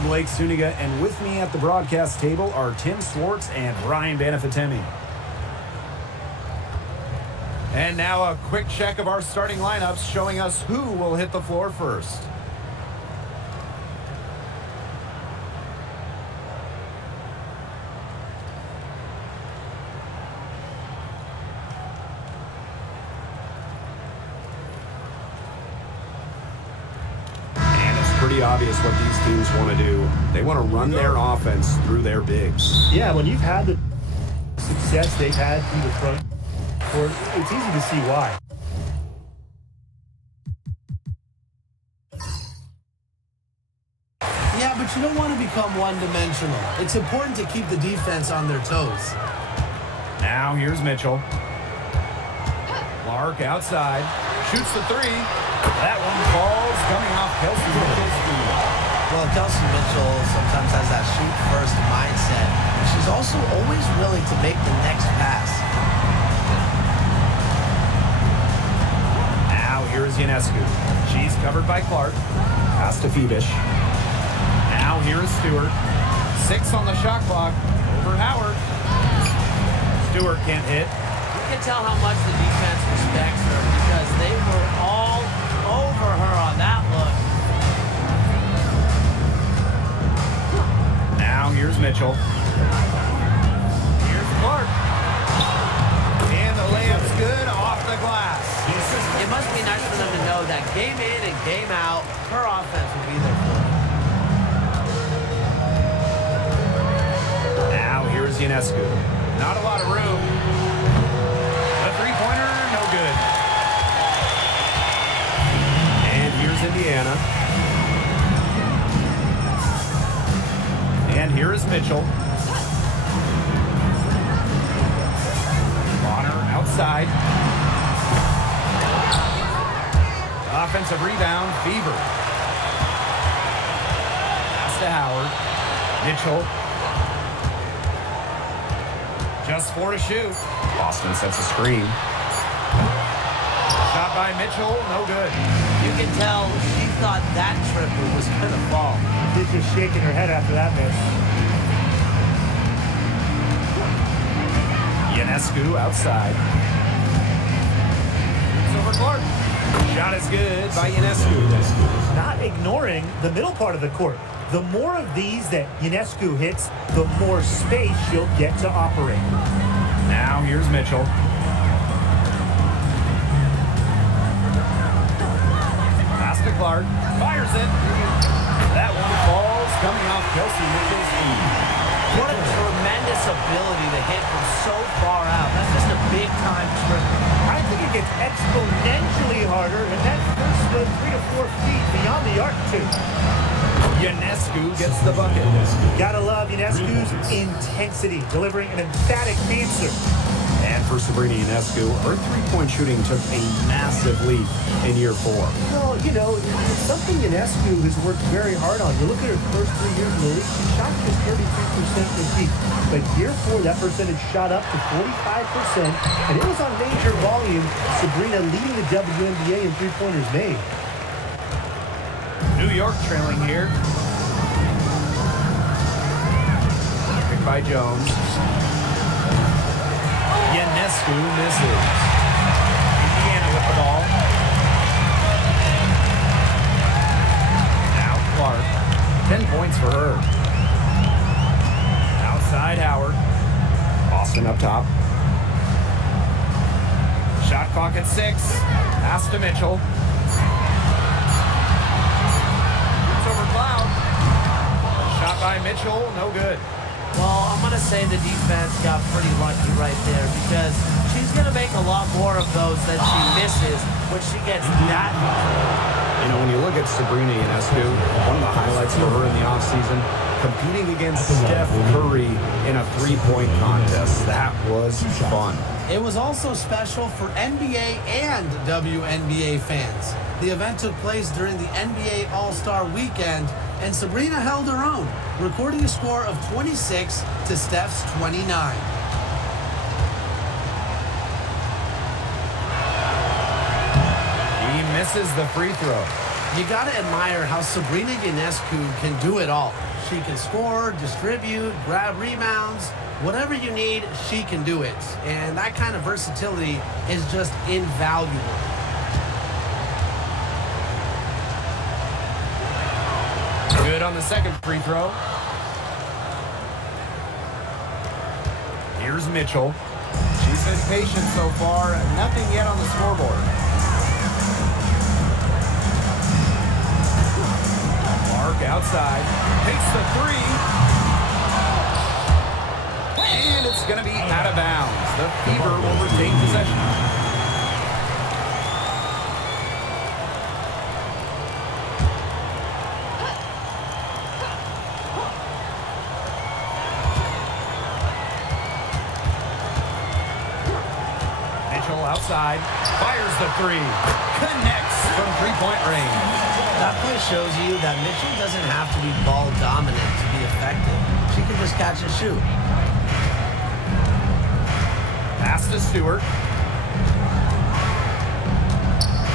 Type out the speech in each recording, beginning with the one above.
I'm Blake Suniga, and with me at the broadcast table are Tim Swartz and Ryan Banafitemi. And now a quick check of our starting lineups showing us who will hit the floor first. Pretty obvious what these teams want to do. They want to run their offense through their bigs. Yeah, when you've had the success they've had through the front court, it's easy to see why. Yeah, but you don't want to become one-dimensional. It's important to keep the defense on their toes. Now here's Mitchell. Clark outside. Shoots the three. That one falls, coming off Kelsey Mitchell's feet. Well, Kelsey Mitchell sometimes has that shoot-first mindset. She's also always willing to make the next pass. Now here's Ionescu. She's covered by Clark. Pass to Phoebish. Now here's Stewart. 6 on the shot clock. Over Howard. Stewart can't hit. You can tell how much the defense respects her because they were all over her on that look. Now here's Mitchell. Here's Clark. And the layup's good off the glass. It must be nice for them to know that game in and game out, her offense will be there for them. Now here's Ionescu. Not a lot of room. The three-pointer, no good. And here's Indiana. And here is Mitchell. Bonner outside. Offensive rebound, Fever. Pass to Howard. Mitchell. Just 4 to shoot. Boston sets a screen. Shot by Mitchell, no good. You can tell she thought that triple was going to fall. She's just shaking her head after that miss. Ionescu outside. It's over Clark. Shot is good by Ionescu. Not ignoring the middle part of the court. The more of these that Ionescu hits, the more space she'll get to operate. Now here's Mitchell. Pass to Clark. Fires it. That one falls, coming off Kelsey Mitchell's feet. What a tremendous ability to hit from so far out. That's just a big-time triple. I think it gets exponentially harder, and that's first 3 to 4 feet beyond the arc, too. Ionescu gets the bucket. Gotta love Ionescu's intensity, delivering an emphatic answer. And for Sabrina Ionescu, her three-point shooting took a massive leap in year 4. Well, you know, it's something Ionescu has worked very hard on. You look at her first 3 years in the league, she shot just 33% from deep. But year 4, that percentage shot up to 45%, and it was on major volume. Sabrina leading the WNBA in three-pointers made. New York trailing here. Picked by Jones. Ionescu misses. Indiana with the ball. Now Clark. 10 points for her. Outside Howard. Boston up top. Shot clock at 6. Pass to Mitchell. Shot by Mitchell, no good. Well, I'm going to say the defense got pretty lucky right there because she's going to make a lot more of those that she misses when she gets that. You know, when you look at Sabrina Ionescu, one of the highlights for her in the offseason, competing against Steph Curry in a three-point contest. That was fun. It was also special for NBA and WNBA fans. The event took place during the NBA All-Star Weekend, and Sabrina held her own, recording a score of 26 to Steph's 29. He misses the free throw. You gotta admire how Sabrina Ionescu can do it all. She can score, distribute, grab rebounds. Whatever you need, she can do it. And that kind of versatility is just invaluable. Good on the second free throw. Here's Mitchell. She's been patient so far. Nothing yet on the scoreboard. Clark outside. Takes the three. And it's going to be out of bounds. The Fever will retain possession. Outside, fires the three, connects from three-point range. That play shows you that Mitchell doesn't have to be ball dominant to be effective. She can just catch and shoot. Pass to Stewart.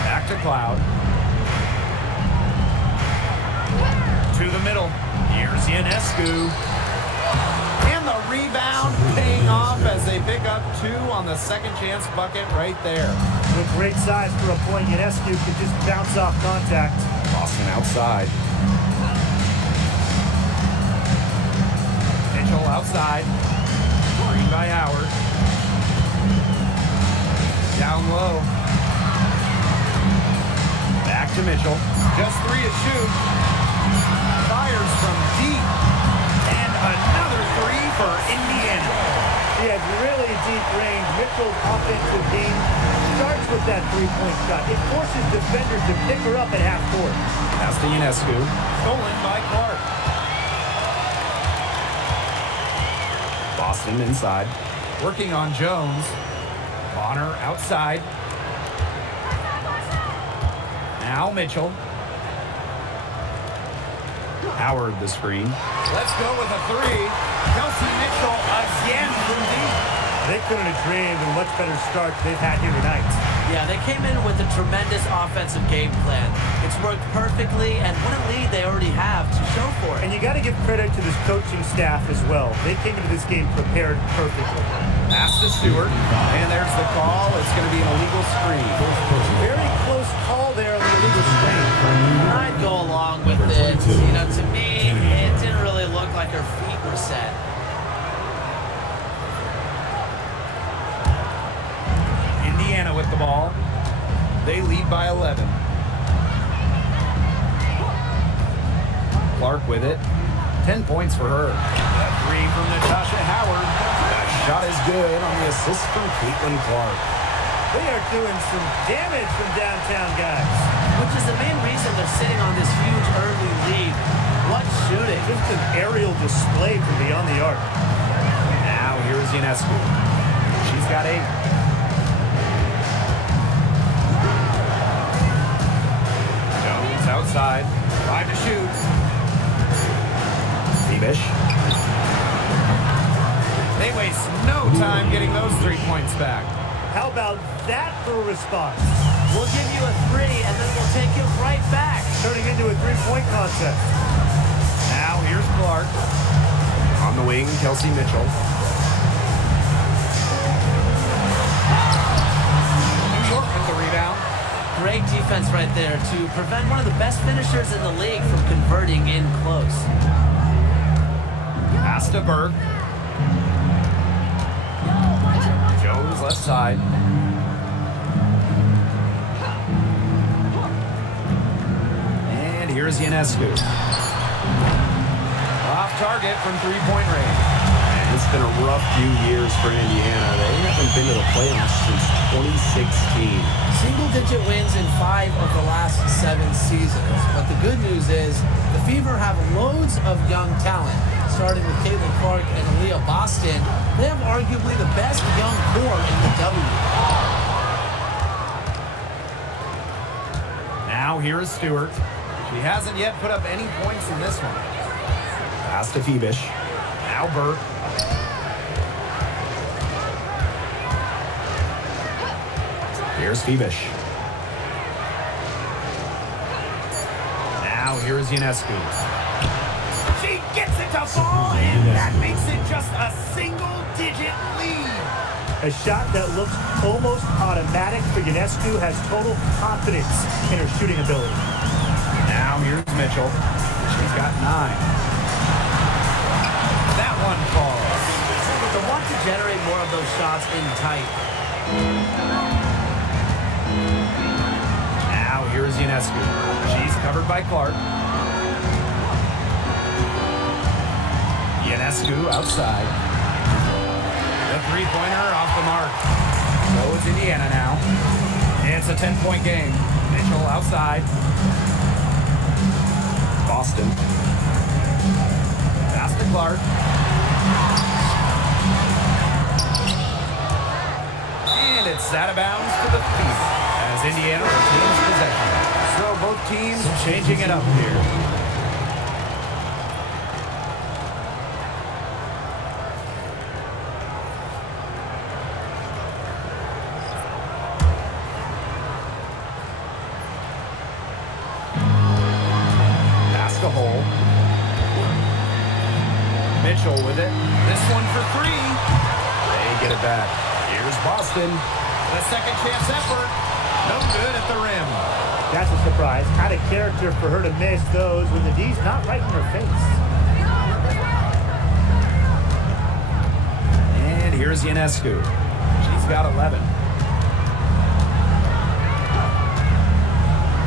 Back to Cloud. To the middle. Here's Ionescu. And the rebound paying off as they pick up two on the second chance bucket right there. With great size for a point, Ionescu could just bounce off contact. Boston outside. Mitchell outside. Screen by Howard. Down low. Back to Mitchell. Just three to shoot. Fires from deep. And another three for Indiana. He has really deep range. Mitchell's offensive game starts with that three-point shot. It forces defenders to pick her up at half court. Pass to Ionescu. Stolen by Clark. Boston inside. Working on Jones. Bonner outside. Now Mitchell. Howard the screen. Let's go with a three. Kelsey Mitchell again from deep. They couldn't have dreamed of a much better start they've had here tonight. Yeah, they came in with a tremendous offensive game plan. It's worked perfectly, and what a lead they already have to show for it. And you got to give credit to this coaching staff as well. They came into this game prepared perfectly. Pass to Stewart, and there's the call. It's going to be an illegal screen. Very close call there on the illegal screen. I'd go along with it. You know, to me, it didn't really look like her feet were set. Indiana with the ball. They lead by 11. Clark with it. 10 points for her. A three from Natasha Howard. That shot is good on the assist from Caitlin Clark. They are doing some damage from downtown, guys. Which is the main reason they're sitting on this huge early lead. What shooting. Just an aerial display from beyond the arc. Now here's Ionescu. She's got 8. Jones outside. 5 to shoot. Febish. They waste no time getting those 3 points back. How about that for a response? We'll give you a 3, and then we'll take you right back. Turning into a three-point contest. Now here's Clark. On the wing, Kelsey Mitchell. New York with the rebound. Great defense right there to prevent one of the best finishers in the league from converting in close. Pass to Berg. Jones left side. And here's Ionescu. Off target from three-point range. And it's been a rough few years for Indiana. They haven't been to the playoffs since 2016. Single-digit wins in 5 of the last 7 seasons. But the good news is the Fever have loads of young talent. Starting with Caitlin Clark and Aaliyah Boston, they have arguably the best young core in the W. Now here is Stewart. She hasn't yet put up any points in this one. Pass to Febish. Now Burke. Here's Febish. Now here's Ionescu. She Gets it to fall, and that makes it just a single-digit lead. A shot that looks almost automatic for Ionescu has total confidence in her shooting ability. Now here's Mitchell. She's got 9. That one falls. They'll want to generate more of those shots in tight. Now here's Ionescu. She's covered by Clark. Ionescu outside. The three-pointer off the mark. So it's Indiana now. It's a 10-point game. Mitchell outside. Boston. Pass to Clark. And it's out of bounds to the feet as Indiana retains possession. So both teams changing it up here. Hole. Mitchell with it. This one for 3. They get it back. Here's Boston. The second chance effort. No good at the rim. That's a surprise. Out of character for her to miss those when the D's not right in her face. And here's Ionescu. She's got 11.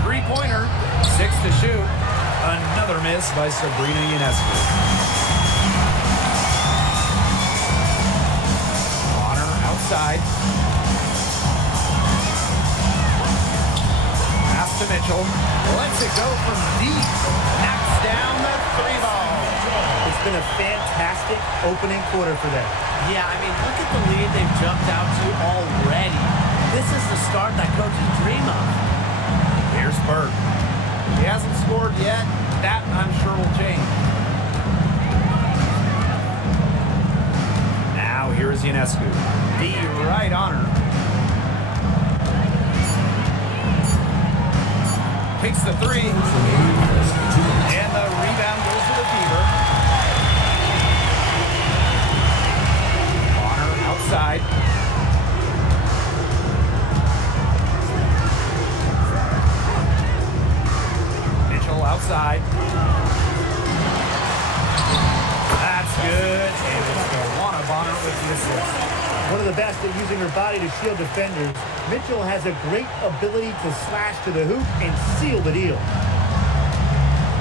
Three-pointer. 6 to shoot. Another miss by Sabrina Ionescu. Bonner outside. Pass to Mitchell. Lets it go from deep. Knocks down the 3-ball. It's been a fantastic opening quarter for them. Yeah, I mean, look at the lead they've jumped out to already. This is the start that coaches dream of. Here's Burke. He hasn't scored yet. That, I'm sure, will change. Now, here's Ionescu. Be right on her. Takes the 3. And the rebound goes to the Fever. Bonner outside. Outside. That's good. And it's Tawana Bonner with the assist. One of the best at using her body to shield defenders. Mitchell has a great ability to slash to the hoop and seal the deal.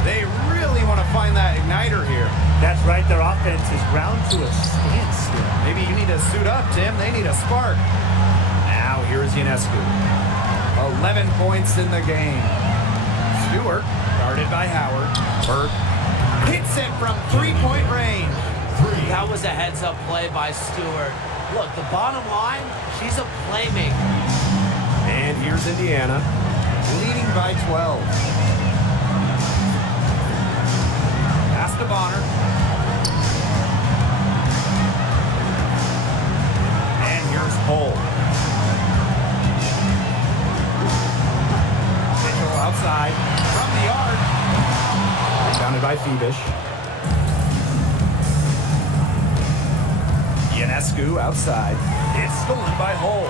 They really want to find that igniter here. That's right. Their offense is ground to a standstill. Maybe you need to suit up, Tim. They need a spark. Now here's Ionescu. 11 points in the game. Stewart. Guarded by Howard. Burke hits it from 3-point range. That was a heads-up play by Stewart. Look, the bottom line, she's a playmaker. And here's Indiana, leading by 12. Pass to Bonner. And here's Cole. Mitchell outside. From the arc. Rebounded by Phoebish. Ionescu outside. It's stolen by Hull.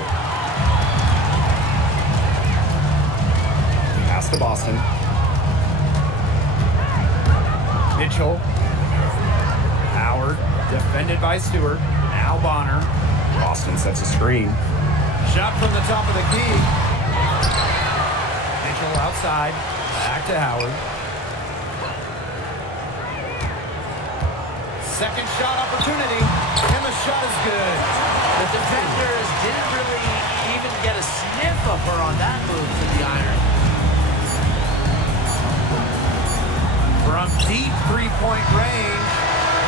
Pass to Boston. Mitchell. Howard. Defended by Stewart. Now Bonner. Boston sets a screen. Shot from the top of the key. Mitchell outside. Back to Howard. Second shot opportunity, and the shot is good. The defenders didn't really even get a sniff of her on that move to the iron. From deep three-point range,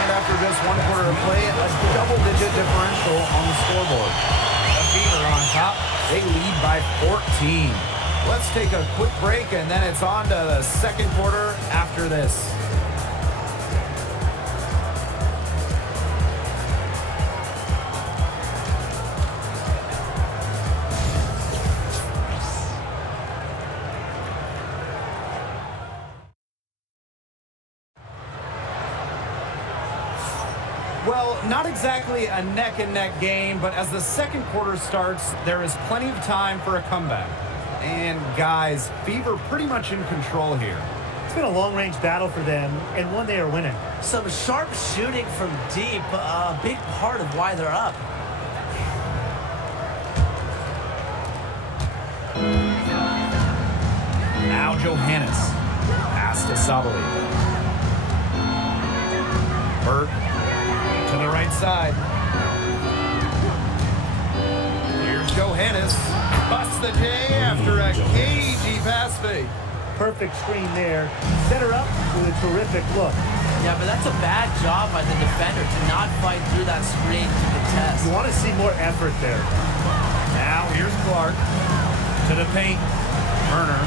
and after just 1 quarter of play, a double-digit differential on the scoreboard. The Fever on top, they lead by 14. Let's take a quick break, and then it's on to the second quarter after this. Well, not exactly a neck-and-neck game, but as the second quarter starts, there is plenty of time for a comeback. And guys, Fever pretty much in control here. It's been a long-range battle for them, and one they are winning. Some sharp shooting from deep, a big part of why they're up. Now Johannes. Pass to Sabali. Burke to the right side. Here's Johannes. Busts the J after a cagey pass fake. Perfect screen there. Set her up with a terrific look. Yeah, but that's a bad job by the defender to not fight through that screen to contest. You want to see more effort there. Now here's Clark to the paint. Turner.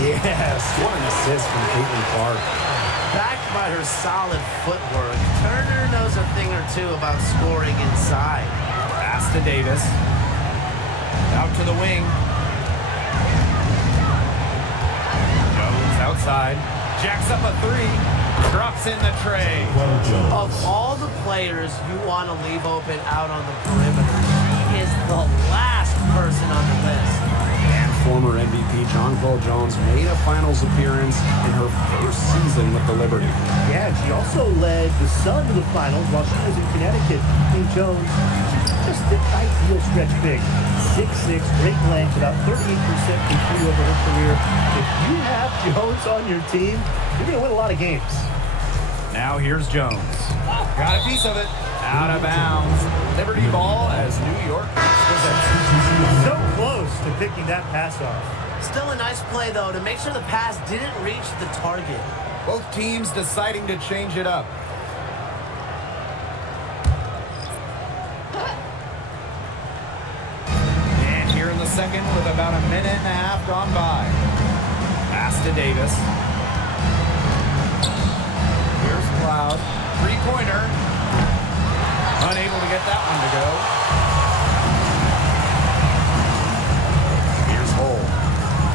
Yes, what an assist from Caitlin Clark. Backed by her solid footwork, Turner knows a thing or two about scoring inside. Pass to Davis. Out to the wing. Jones outside. Jacks up a three. Drops in the tray. Of all the players you want to leave open out on the perimeter, he is the last person on the list. And former MVP John Paul Jones made a finals appearance in her first season with the Liberty. Yeah, and she also led the Sun to the finals while she was in Connecticut. St. Jones, just the ideal stretch big. 6'6", great length, about 38% from three over her career. If you have Jones on your team, you're going to win a lot of games. Now here's Jones. Got a piece of it. Out of bounds. Liberty ball as New York possesses. So close to picking that pass off. Still a nice play, though, to make sure the pass didn't reach the target. Both teams deciding to change it up. And here in the second with about a minute and a half gone by. Pass to Davis. Here's Cloud. Three-pointer. Unable to get that one to go. Here's Hull.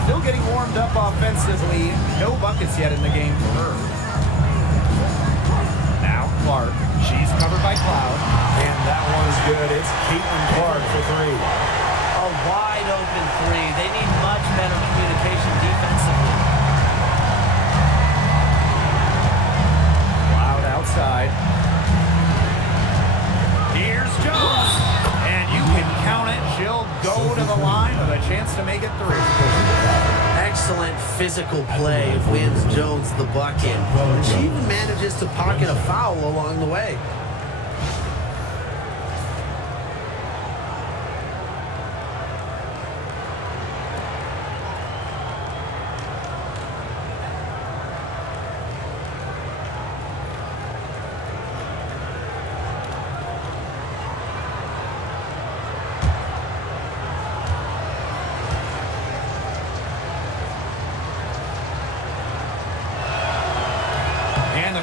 Still getting warmed up offensively. No buckets yet in the game for her. Now Clark. She's covered by Cloud. And that one's good. It's Caitlin Clark for three. A wide open three. They need much better communication defensively. Cloud outside. Here's Jones. And you can count it. She'll go to the line with a chance to make it three. Excellent physical play wins Jones the bucket. And she even manages to pocket a foul along the way.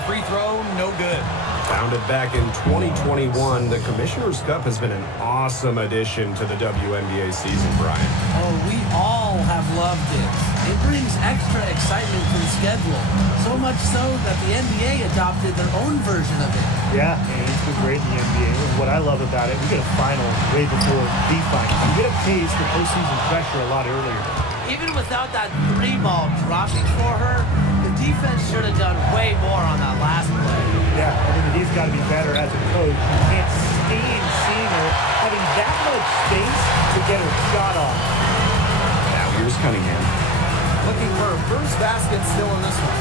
Free throw, no good. Founded back in 2021, the Commissioner's Cup has been an awesome addition to the WNBA season, Brian. Oh, we all have loved it. It brings extra excitement to the schedule. So much so that the NBA adopted their own version of it. Yeah, and it's been great in the NBA. And what I love about it, we get a final way before the final. You get a taste for postseason pressure a lot earlier. Even without that three ball dropping for her, the defense should have done way more on that last play. Yeah, I think he's got to be better as a coach. You can't stand seeing her having that much space to get her shot off. Now here's Cunningham. Looking for her first basket still in this one.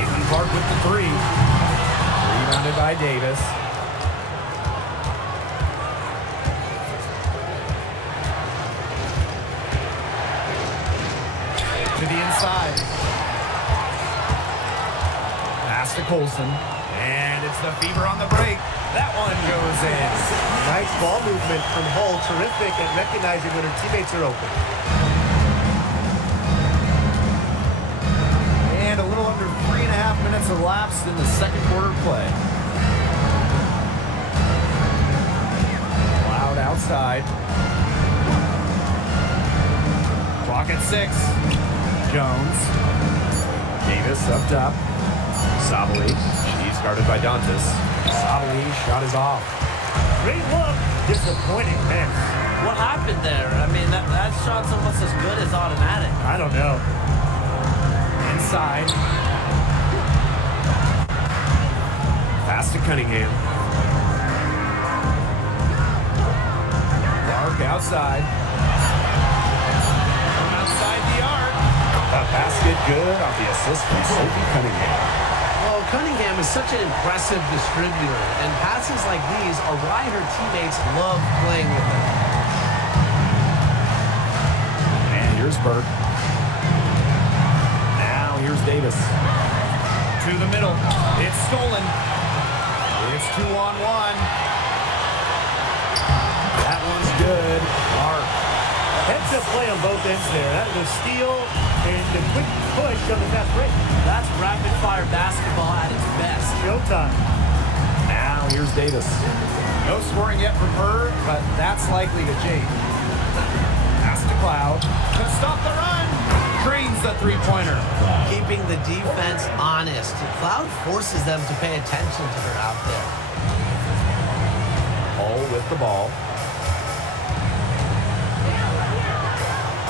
Caitlin Clark with the three. Rebounded by Davis. To the inside. Pass to Colson. And it's the Fever on the break. That one goes in. Nice ball movement from Hull. Terrific at recognizing when her teammates are open. And a little under 3.5 minutes elapsed in the second quarter play. Cloud outside. Clock at 6. Jones. Davis up top. Sabali. She's guarded by Dantas. Sabali shot is off. Great look. Disappointing miss. What happened there? I mean, that shot's almost as good as automatic. I don't know. Inside. Pass to Cunningham. Clark outside. From outside the arc. A basket good off the assist from Sophie Cunningham. Well, Cunningham is such an impressive distributor, and passes like these are why her teammates love playing with her. And here's Burke. Now here's Davis. To the middle. It's stolen. It's 2-on-1. That one's good. Clark. Heads-up play on both ends there. That was a steal and a quick push on the fast break. That's rapid-fire basketball at its best. Showtime. Now here's Davis. No scoring yet from her, but that's likely to change. Pass to Cloud. Could stop the run. Drains the three-pointer. Keeping the defense honest. Cloud forces them to pay attention to her out there. Hull with the ball.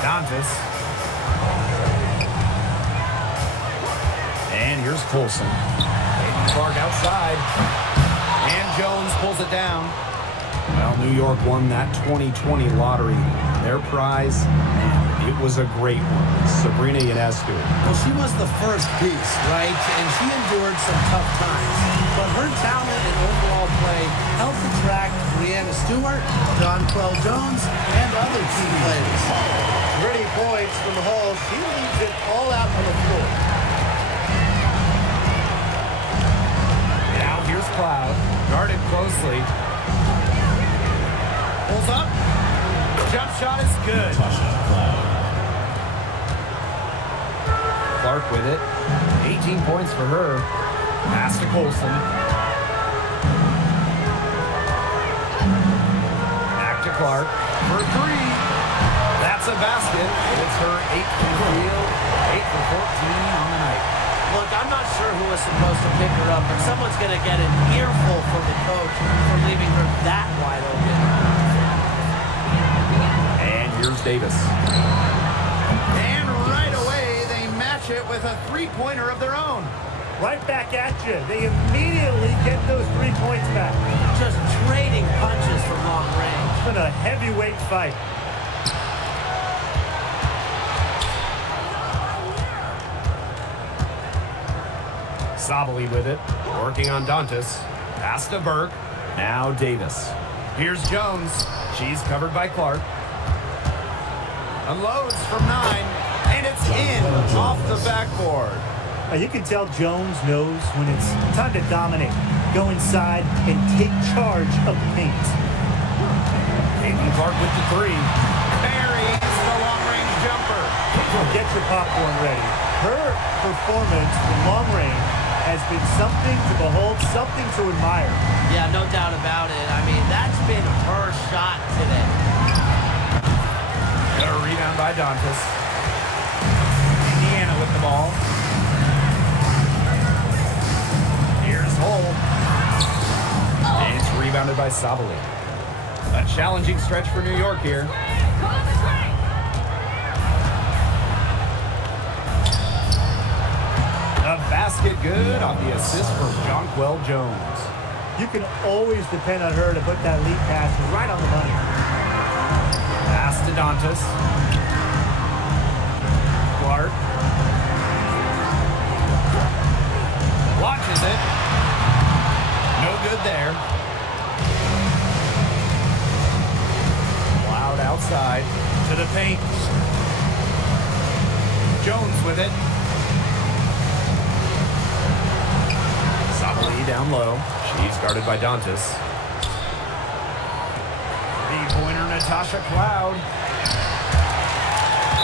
Dantas. And here's Colson. Hayden Clark outside. And Jones pulls it down. Well, New York won that 2020 lottery. Their prize, man, it was a great one. Sabrina Ionescu. Well, she was the first piece, right? And she endured some tough times. But her talent and overall play helped attract Brianna Stewart, Jonquel Jones, and other key players. Pretty points from Hull. She leaves it all out on the floor. Now here's Cloud. Guarded closely. Pulls up. Jump shot is good. Clark with it. 18 points for her. Pass to Colson. Back to Clark for three. That's a basket. It's her 8th from the field. 8 for 14 on the night. Look, I'm not sure who was supposed to pick her up, but someone's going to get an earful from the coach for leaving her that wide open. And here's Davis. And right away, they match it with a three-pointer of their own. Right back at you. They immediately get those 3 points back. Just trading punches from long range. It's been a heavyweight fight. Sabali with it. Working on Dantas. Pass to Burke. Now Davis. Here's Jones. She's covered by Clark. Unloads from 9. And it's in off the backboard. You can tell Jones knows when it's time to dominate. Go inside and take charge of the paint. Caitlin Clark with the three. Buries the long-range jumper. Get your popcorn ready. Her performance from long range has been something to behold, something to admire. Yeah, no doubt about it. I mean, that's been her shot today. Got a rebound by Dantas. Indiana with the ball. Here's Hull. And it's rebounded by Sabali. A challenging stretch for New York here. A basket good off the assist from Jonquel Jones. You can always depend on her to put that lead pass right on the money. Pass to Dantas. Clark. Watches it. No good there. Loud outside to the paint. Jones with it. Sabali down low. She's guarded by Dantas. Three-pointer Natasha Cloud.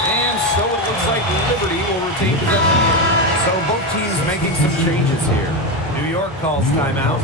And so it looks like Liberty will retain possession. So both teams making some changes here. New York calls timeout.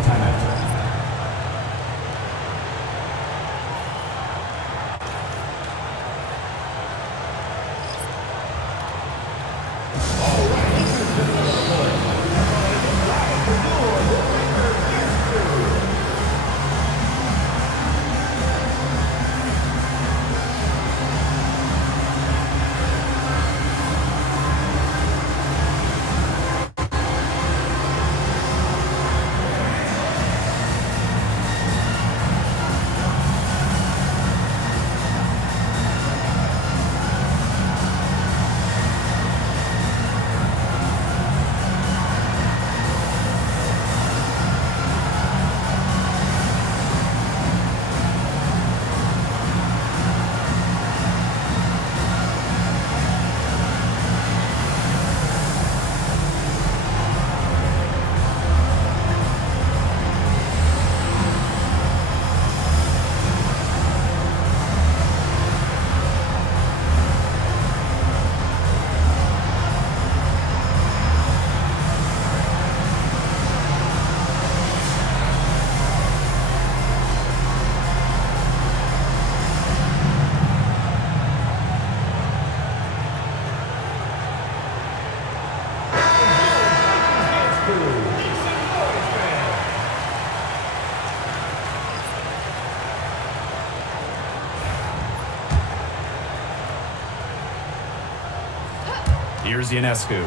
Here's Ionescu.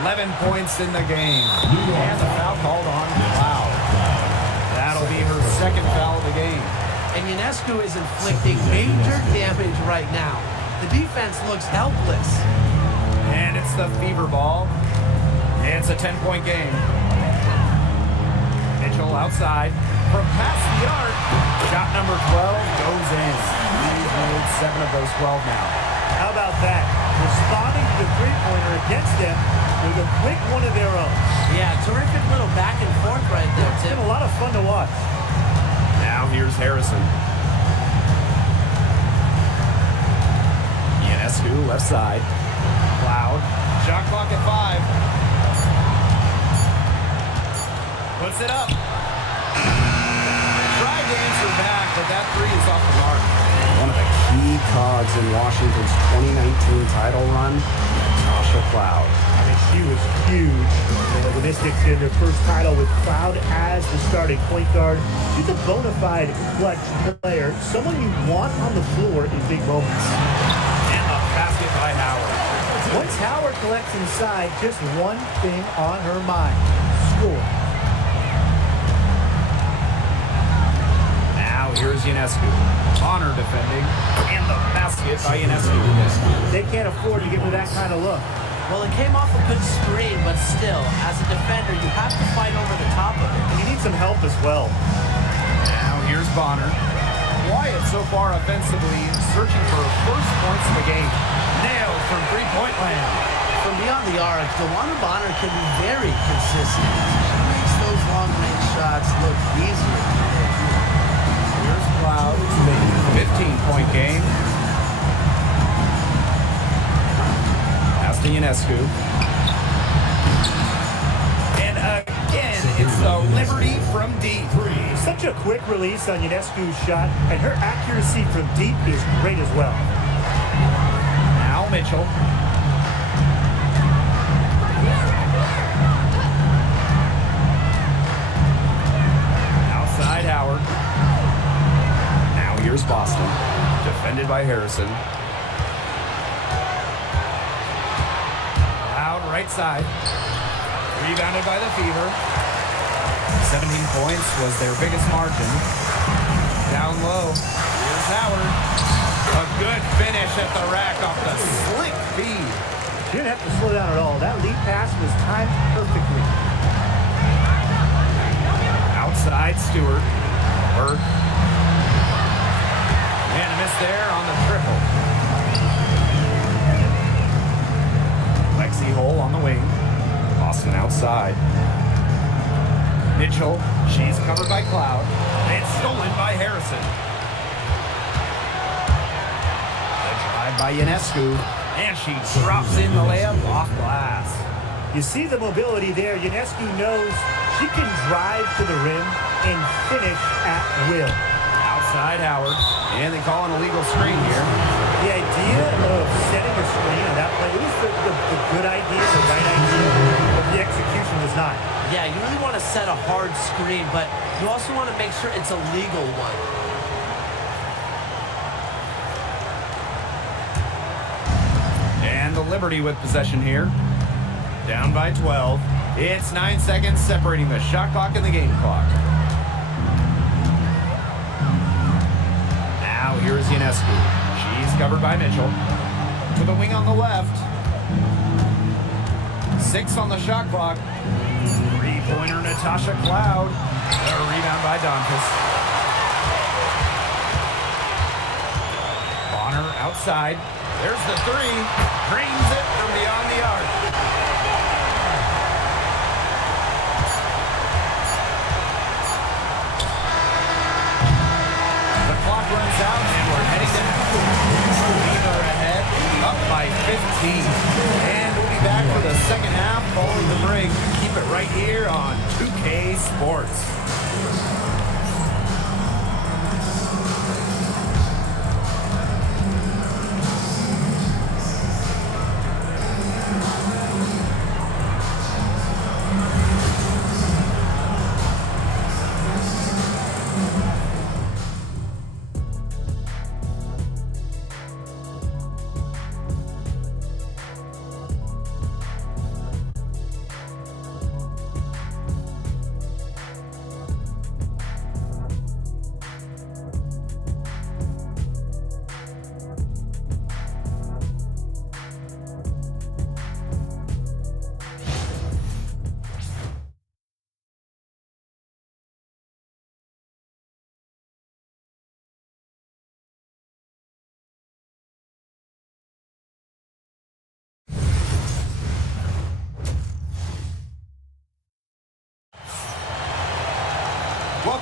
11 points in the game. And the foul called on Cloud. That'll be her second foul of the game. And Ionescu is inflicting major damage right now. The defense looks helpless. And it's the fever ball. It's a 10-point game. Mitchell outside from past the arc. Shot number 12 goes in. He's made 7 of those 12 now. How about that? Responding to the three-pointer against them with a quick one of their own. Yeah, terrific little back and forth right there, It's Tim. been a lot of fun to watch. Now here's Harrison. Ionescu left side. Cloud. Shot clock at 5. Puts it up. Try to answer back, but that 3 is off the mark. One of the key cogs in Washington's 2019 title run, Natasha Cloud. I mean, she was huge. The Mystics in their first title with Cloud as the starting point guard. She's a bona fide clutch player, someone you want on the floor in big moments. And a basket by Howard. Once Howard collects inside, just one thing on her mind: score. Now here's Ionescu. Honor defending. And the basket by Ionescu. They can't afford to give her that kind of look. Well, it came off a good screen, but still, as a defender, you have to fight over the top of it. And you need some help as well. Now here's Bonner. Quiet so far offensively, searching for first points of the game. Nailed from three-point land. From beyond the arc, DeWanna Bonner can be very consistent. She makes those long-range shots look easier. Here's Cloud. 15-point game. Pass to Ionescu. And again, it's the Liberty from deep. Such a quick release on Ionescu's shot, and her accuracy from deep is great as well. Now Mitchell. Outside Howard. Now here's Boston. Defended by Harrison. Out right side. Rebounded by the Fever. 17 points was their biggest margin. Down low. Here's Howard. A good finish at the rack off the slick feed. She didn't have to slow down at all. That lead pass was timed perfectly. Outside Stewart. Bird. And a miss there on the triple. Lexi Hole on the wing. Boston outside. Mitchell. She's covered by Cloud. And stolen by Harrison. The drive by Ionescu. And she drops in the layup off glass. You see the mobility there. Ionescu knows she can drive to the rim and finish at will. Outside Howard. And they call an illegal screen here. The idea of setting a screen on that play, it was the good idea, the right idea, but the execution was not. Yeah, you really want to set a hard screen, but you also want to make sure it's a legal one. And the Liberty with possession here. Down by 12. It's 9 seconds separating the shot clock and the game clock. Now here's Ionescu. She's covered by Mitchell. To the wing on the left. 6 on the shot clock. Three-pointer Natasha Cloud. A rebound by Donkus. Bonner outside. There's the 3. Drains it from beyond the arc. The clock runs out and we're heading to Fever ahead, up by 15. And we'll be back for the second half following the break. Keep it right here on 2K Sports.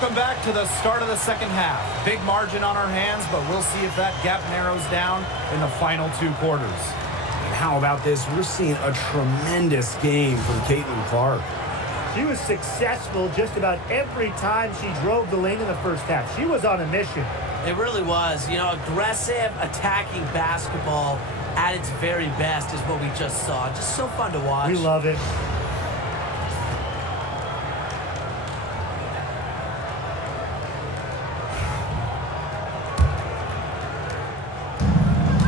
Welcome back to the start of the second half. Big margin on our hands, but we'll see if that gap narrows down in the final 2 quarters. And how about this? We're seeing a tremendous game from Caitlin Clark. She was successful just about every time she drove the lane in the first half. She was on a mission. It really was. You know, aggressive, attacking basketball at its very best is what we just saw. Just so fun to watch. We love it.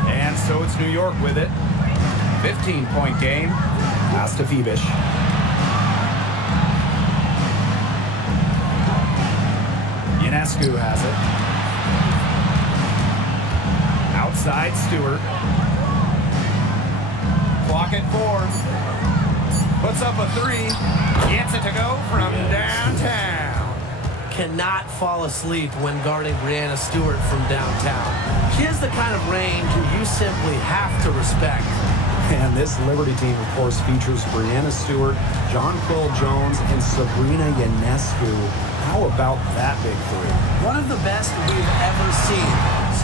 And so it's New York with it. 15-point game. Pass to Phoebish. Ionescu has it. Outside Stewart. Clock at 4. Puts up a 3. Gets it to go from downtown. Cannot fall asleep when guarding Brianna Stewart from downtown. She has the kind of range you simply have to respect. And this Liberty team, of course, features Brianna Stewart, Jonquil Jones, and Sabrina Ionescu. How about that big 3? One of the best we've ever seen.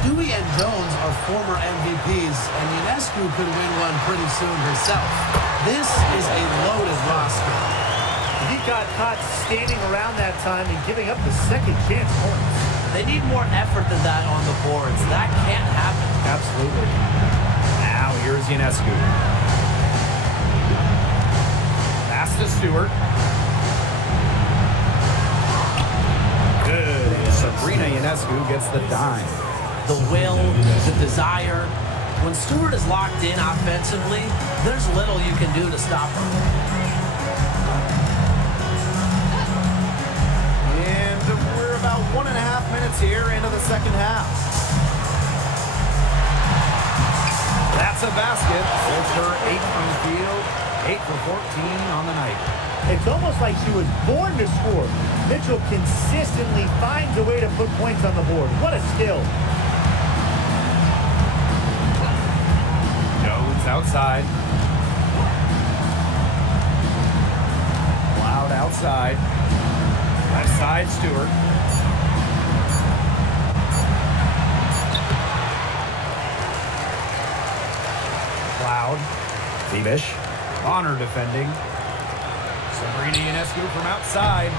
Stewie and Jones are former MVPs, and Ionescu could win one pretty soon herself. This is a loaded roster. He got caught standing around that time and giving up the second chance points. They need more effort than that on the boards. That can't happen. Absolutely. Now here's Ionescu. Pass to Stewart. Good. And Sabrina Ionescu gets the dime. The will, the desire. When Stewart is locked in offensively, there's little you can do to stop her. And we're about 1.5 minutes here into the second half. That's a basket. It's her 8 from the field, 8 for 14 on the night. It's almost like she was born to score. Mitchell consistently finds a way to put points on the board. What a skill. Jones outside. Loud outside. Left side, Stewart. Cloud. Phoebish. Honor defending. Sabrina Ionescu from outside.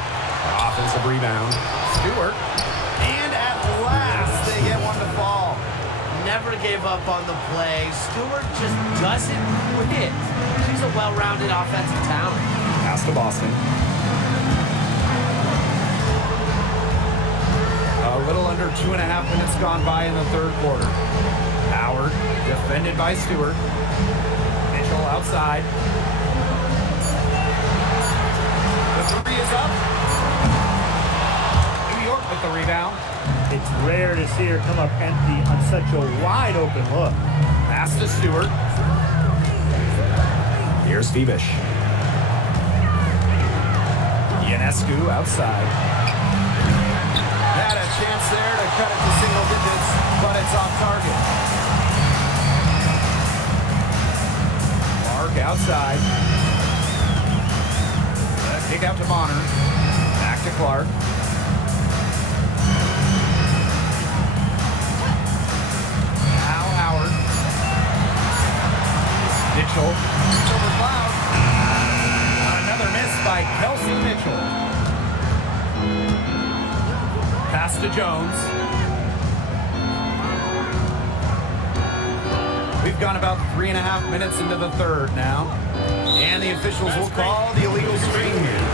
Offensive rebound. Stewart. And at last, they get one to fall. Never gave up on the play. Stewart just doesn't quit. She's a well-rounded offensive talent. Pass to Boston. A little under 2.5 minutes gone by in the third quarter. Howard, defended by Stewart. Mitchell outside. The 3 is up. New York with the rebound. It's rare to see her come up empty on such a wide open look. Pass to Stewart. Here's Phoebish. Ionescu outside. Had a chance there to cut it to single digits, but it's off target. Clark outside. Kick out to Bonner. Back to Clark. Now Howard. Mitchell. Over Cloud. Another miss by Kelsey Mitchell. Pass to Jones. We've gone about 3.5 minutes into the third now. And the officials will call the illegal screen here.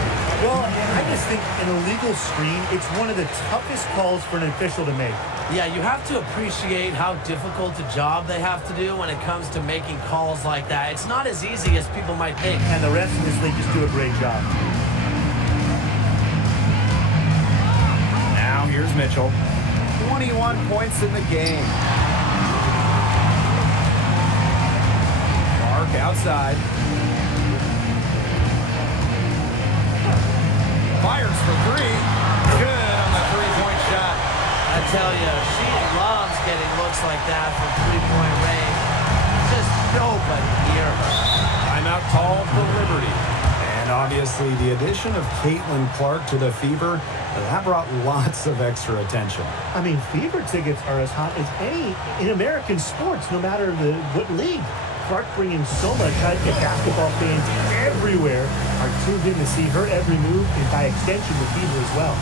Well, I just think an illegal screen, it's one of the toughest calls for an official to make. Yeah, you have to appreciate how difficult a job they have to do when it comes to making calls like that. It's not as easy as people might think. And the rest of this league just do a great job. Now here's Mitchell. 21 points in the game. Clark outside. Fires for 3. Good on the three-point shot. I tell you, she loves getting looks like that from three-point range. Just nobody near her. Timeout called for Liberty. And And obviously, the addition of Caitlin Clark to the Fever, that brought lots of extra attention. I mean, Fever tickets are as hot as any in American sports, no matter what league. Clark bringing so much hype that basketball fans everywhere are tuned in to see her every move, and by extension, the Fever as well.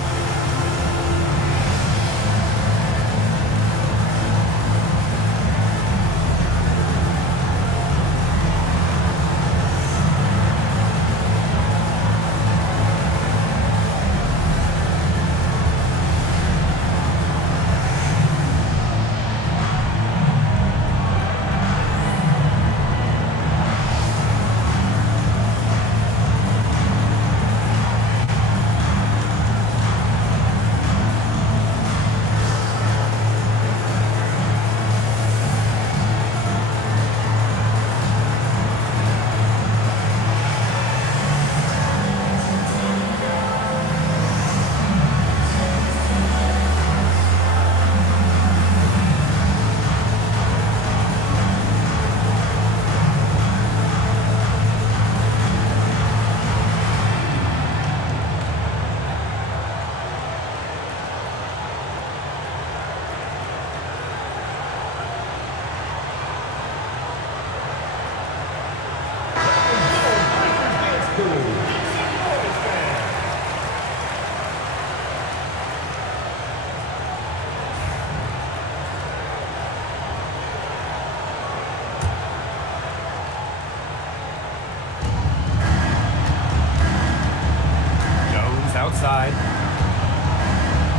Outside.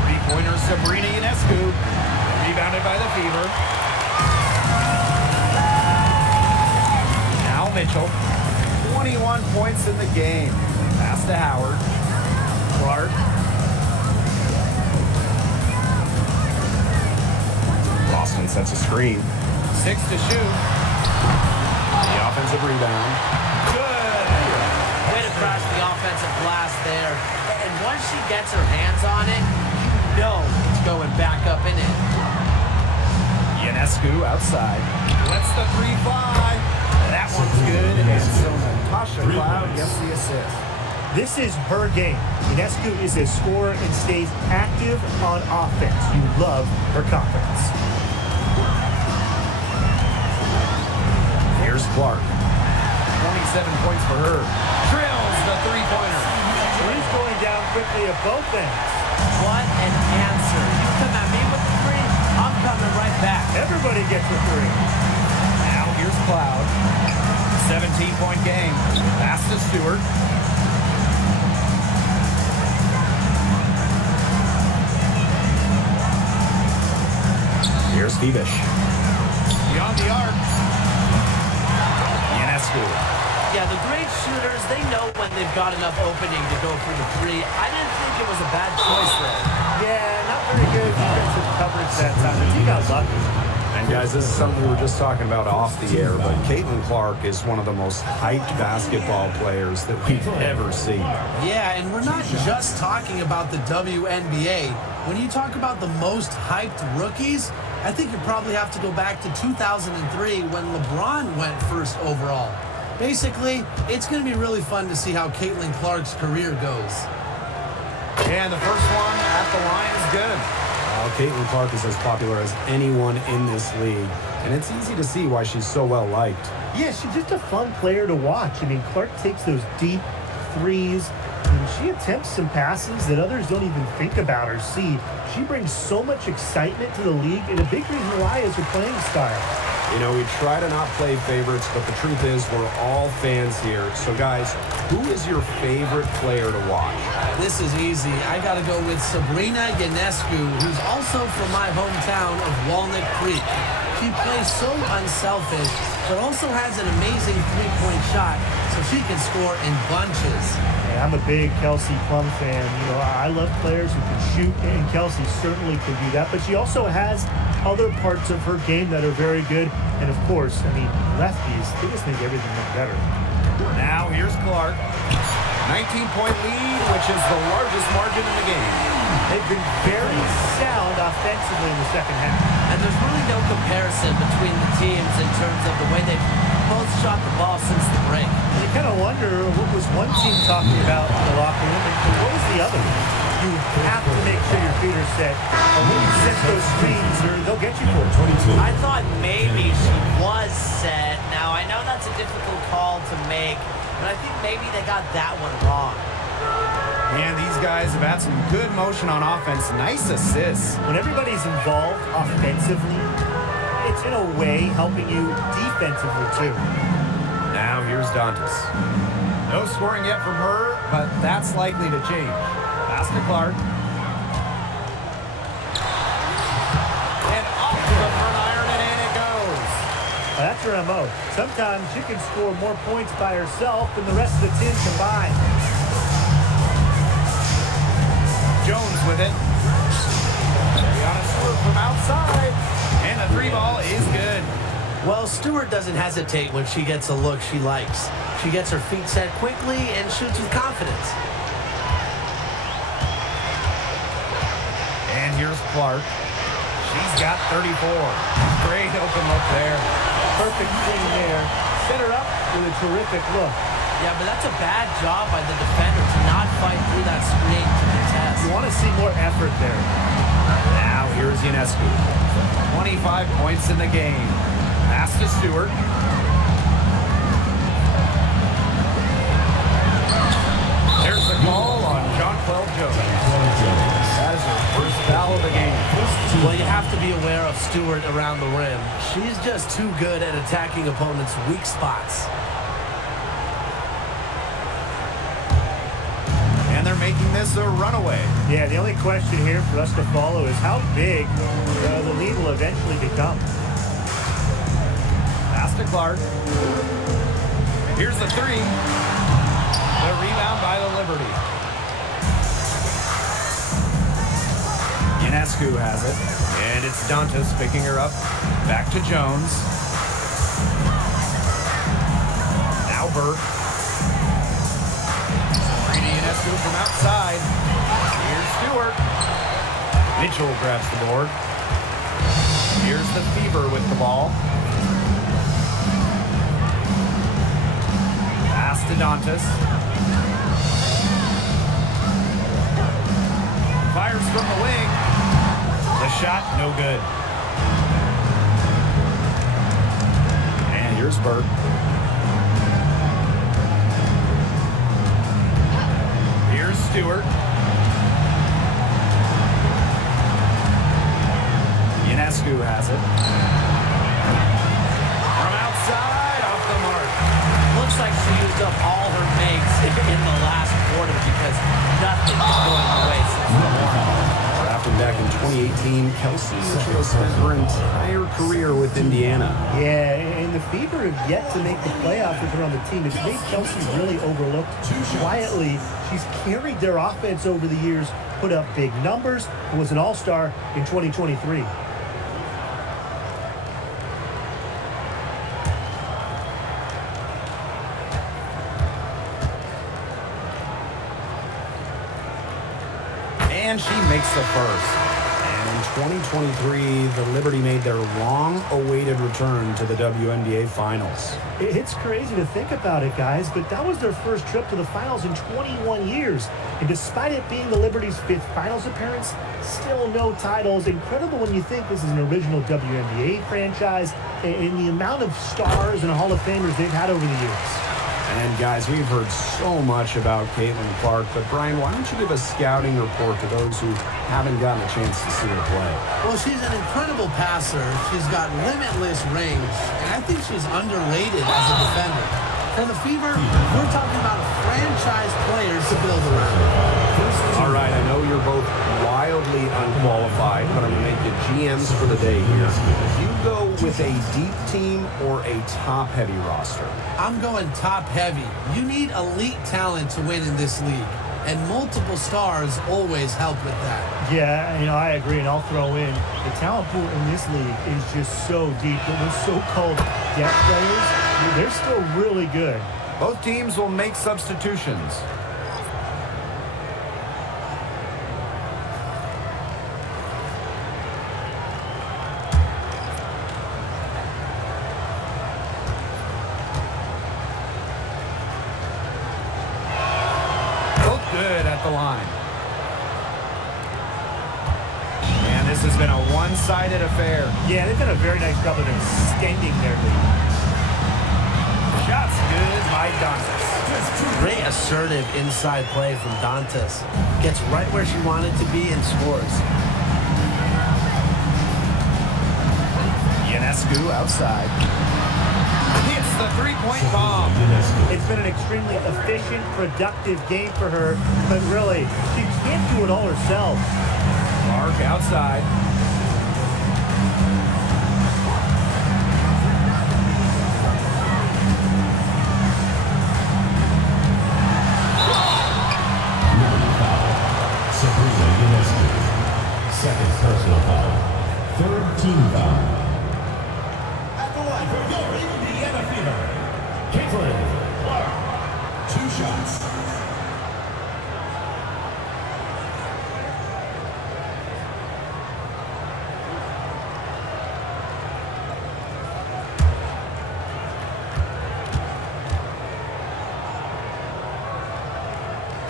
Three-pointer Sabrina Ionescu. Rebounded by the Fever. Now Mitchell. 21 points in the game. Pass to Howard. Clark. Boston sets a screen. 6 to shoot. The offensive rebound. Good. Way to crash the offensive glass there. And once she gets her hands on it, you know it's going back up and in. Ionescu outside. Lets the three fly. That one's good. And so Natasha Cloud gets the assist. This is her game. Ionescu is a scorer and stays active on offense. You love her confidence. Here's Clark. 27 points for her. Drills the three-pointer. Three's going down quickly at both ends. What an answer. You come at me with the three, I'm coming right back. Everybody gets a three. Now here's Cloud. 17-point game. Pass to Stewart. Here's Fevish. Beyond the arc. Ionescu. Yeah, the great shooters, they know when they've got enough opening to go for the three. I didn't think it was a bad choice there. Yeah, not very good defensive coverage that time. But he got lucky. And guys, this is something we were just talking about off the air, but Caitlin Clark is one of the most hyped basketball players that we've ever seen. Yeah, and we're not just talking about the WNBA. When you talk about the most hyped rookies, I think you probably have to go back to 2003 when LeBron went first overall. Basically, it's going to be really fun to see how Caitlin Clark's career goes. And the first one at the line is good. Caitlin Clark is as popular as anyone in this league, and it's easy to see why she's so well liked. Yeah, she's just a fun player to watch. I mean, Clark takes those deep threes, and she attempts some passes that others don't even think about or see. She brings so much excitement to the league, and a big reason why is her playing style. You know, we try to not play favorites, but the truth is we're all fans here. So, guys, who is your favorite player to watch? This is easy. I got to go with Sabrina Ionescu, who's also from my hometown of Walnut Creek. She plays so unselfish, but also has an amazing three-point shot, so she can score in bunches. Hey, I'm a big Kelsey Plum fan. You know, I love players who can shoot, and Kelsey certainly can do that. But she also has other parts of her game that are very good. And, of course, I mean, lefties, they just make everything look better. Now here's Clark. 19-point lead, which is the largest margin in the game. They've been very sound offensively in the second half. And there's really no comparison between the teams in terms of the way they've both shot the ball since the break. They kind of wonder what was one team talking about in the locker room and what was the other? You have to make sure your feet are set. Or when you set those screens, they'll get you for it. 22. I thought maybe she was set. Now, I know that's a difficult call to make, but I think maybe they got that one wrong. And these guys have had some good motion on offense. Nice assists. When everybody's involved offensively, it's in a way helping you defensively too. Now here's Dantas. No scoring yet from her, but that's likely to change. Pass to Clark. And off to the front iron, and in it goes. That's her MO. Sometimes she can score more points by herself than the rest of the team combined. Jones with it. Brianna Stewart from outside. And the three ball is good. Well, Stewart doesn't hesitate when she gets a look she likes. She gets her feet set quickly and shoots with confidence. And here's Clark. She's got 34. Great open look there. Perfect screen there. Set her up with a terrific look. Yeah, but that's a bad job by the defender to not fight through that screen to contest. You want to see more effort there. Now here's Ionescu. 25 points in the game. Pass to Stewart. There's the call on Jonquel Jones. That is her first foul of the game. Well, you have to be aware of Stewart around the rim. She's just too good at attacking opponents' weak spots. And they're making this a runaway. Yeah, the only question here for us to follow is how big the lead will eventually become. Pass to Clark. Here's the three. The rebound by the Liberty. Ionescu has it. And it's Dantas picking her up. Back to Jones. Now Burke. Ionescu from outside. Here's Stewart. Mitchell grabs the board. Here's the Fever with the ball. Pass to Dantas. Fires from the wing. The shot, no good. And here's Burke. Here's Stewart. Ionescu has it. From outside, off the mark. Looks like she used up all her makes in the last quarter because nothing is going her way since the horn. Drafted back in 2018, Kelsey Mitchell spent her entire career with Indiana. Yeah, and the Fever have yet to make the playoffs with her on the team. It's made Kelsey really overlooked. Quietly, she's carried their offense over the years, put up big numbers, and was an all-star in 2023. And she makes the first. And in 2023, the Liberty made their long-awaited return to the WNBA Finals. It's crazy to think about it, guys, but that was their first trip to the finals in 21 years. And despite it being the Liberty's 5th finals appearance, still no titles. Incredible when you think this is an original WNBA franchise and the amount of stars and Hall of Famers they've had over the years. And guys, we've heard so much about Caitlin Clark, but Brian, why don't you give a scouting report to those who haven't gotten a chance to see her play? Well, she's an incredible passer. She's got limitless range, and I think she's underrated as a defender. For the Fever, we're talking about franchise players to build around. All right, I know you're both wildly unqualified, but I'm going to make you GMs for the day here. Do you go with a deep team or a top-heavy roster? I'm going top-heavy. You need elite talent to win in this league, and multiple stars always help with that. Yeah, I agree, and I'll throw in the talent pool in this league is just so deep. Those so-called depth players, they're still really good. Both teams will make substitutions. good at the line. And this has been a one-sided affair. Yeah, they've done a very nice job of extending their lead. Shots good by Dantas. Great assertive inside play from Dantas. Gets right where she wanted to be and scores. Ionescu outside. Hits the three-point bomb. It's been an extremely efficient, productive game for her, but really, she can't do it all herself. Clark outside. Second personal foul. Third team foul. At the line for your Indiana Fever, Caitlin Clark. 2 shots.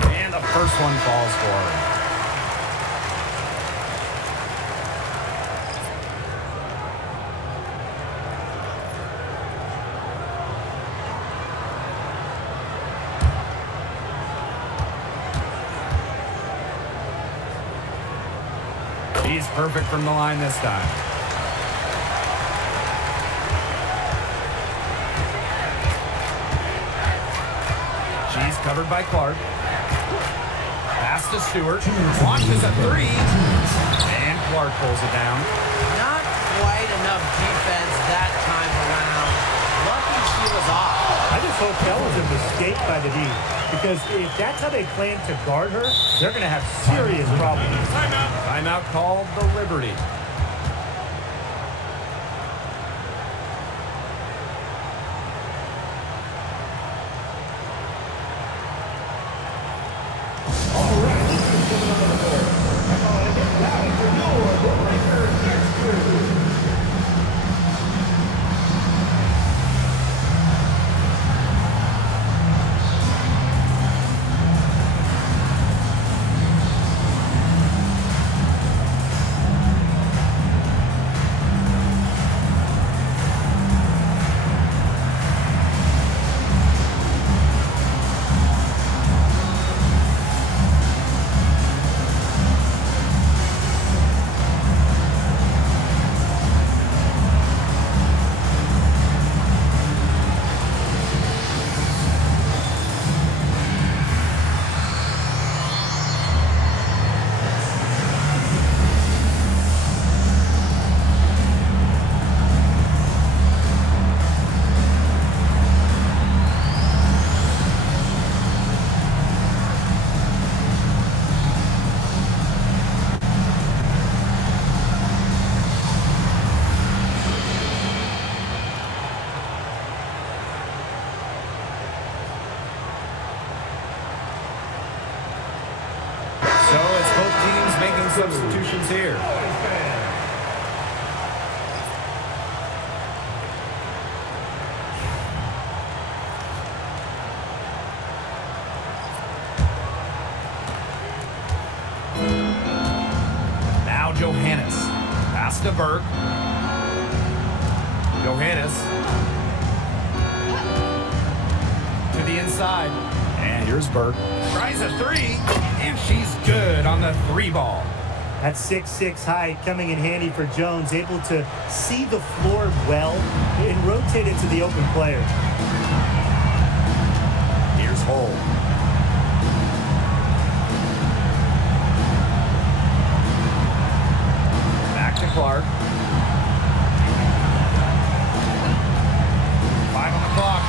And the first one falls for her. He's perfect from the line this time. She's covered by Clark. Pass to Stewart. Launches a three. And Clark pulls it down. Not quite enough defense that time around. Lucky she was off. I just hope that was a mistake by the D, because if that's how they plan to guard her, they're going to have serious problems. Timeout called the Liberty. So it's both teams making substitutions here. Now Johannes. Pass to Burke. Johannes. To the inside. And here's Burke. Tries a three. And she's good on the 3 ball. That 6'6" height coming in handy for Jones, able to see the floor well and rotate it to the open player. Here's Hull. Back to Clark. 5 on the clock.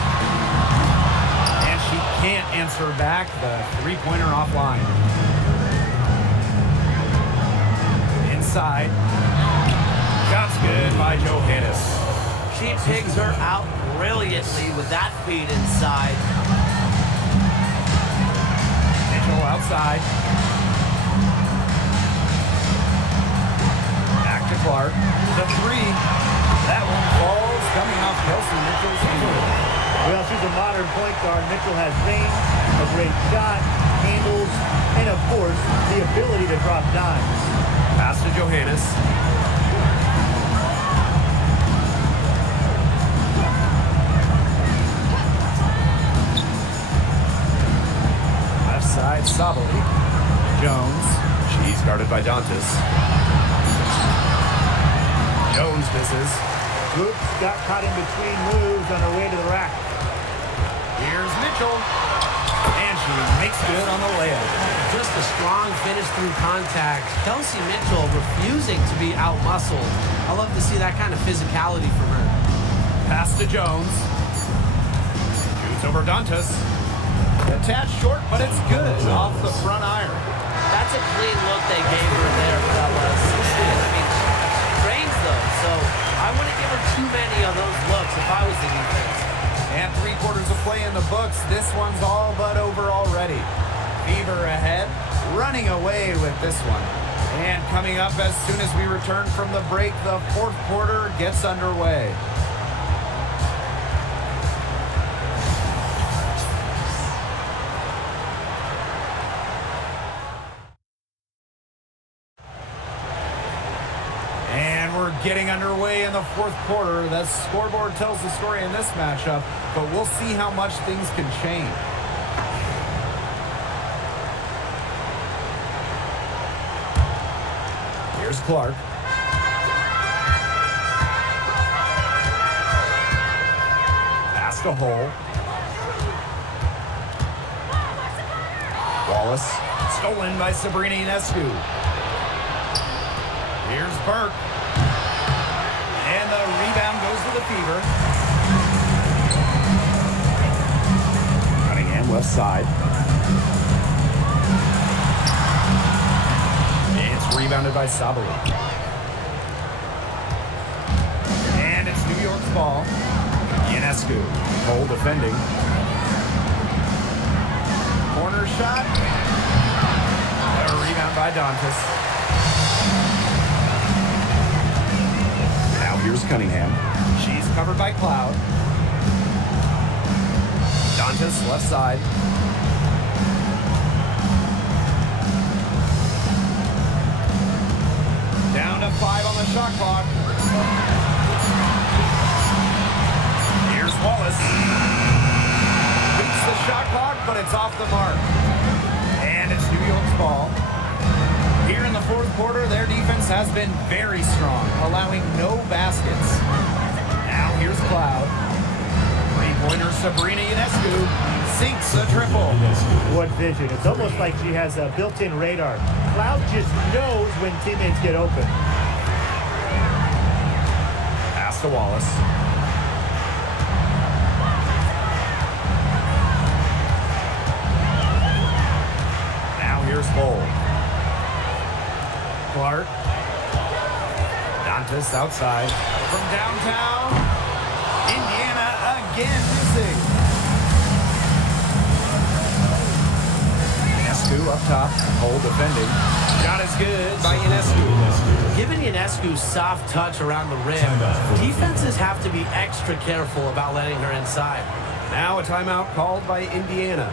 And she can't answer back the 3-pointer offline. Inside. Shots good by Johannes. She picks her out brilliantly with that feed inside. Mitchell outside. Back to Clark. The 3. That one falls coming off Kelsey Mitchell's field. Well, she's a modern point guard. Mitchell has range, a great shot, handles, and of course, the ability to drop dimes. Pass to Johannes. Left side, Sabali. Jones. She's guarded by Dantas. Jones misses. Hoops got caught in between moves on her way to the rack. Here's Mitchell. And she makes good on the layup. Just a strong finish through contact. Kelsey Mitchell refusing to be out-muscled. I love to see that kind of physicality from her. Pass to Jones. Shoots over Dantas. A tad short, but it's good off the front iron. That's a clean look they gave her there, fellas. I mean, she trains those, so I wouldn't give her too many of those looks if I was the defense. And 3/4 of play in the books. This one's all but over already. Fever ahead, running away with this one. And coming up as soon as we return from the break, the 4th quarter gets underway. And we're getting underway in the 4th quarter. The scoreboard tells the story in this matchup, but we'll see how much things can change. Here's Clark. Pass to Hole. Wallace. Stolen by Sabrina Ionescu. Here's Burke. And the rebound goes to the Fever. Cunningham left side. It's rebounded by Sabali. And it's New York's ball. Ionescu. Hole defending. Corner shot. A rebound by Dantas. Here's Cunningham. She's covered by Cloud. Dantas left side. Down to 5 on the shot clock. Here's Wallace. Beats the shot clock, but it's off the mark. And it's New York's ball. Here in the 4th quarter, their defense has been very strong, allowing no baskets. Now here's Cloud. Three-pointer Sabrina Ionescu sinks a triple. What vision. It's almost like she has a built-in radar. Cloud just knows when teammates get open. Pass to Wallace. Now here's Hole. Clark. Dantas outside. From downtown. Indiana again missing. Ionescu up top. Hole defending. Shot is good by Ionescu. Given Ionescu's soft touch around the rim, defenses have to be extra careful about letting her inside. Now a timeout called by Indiana.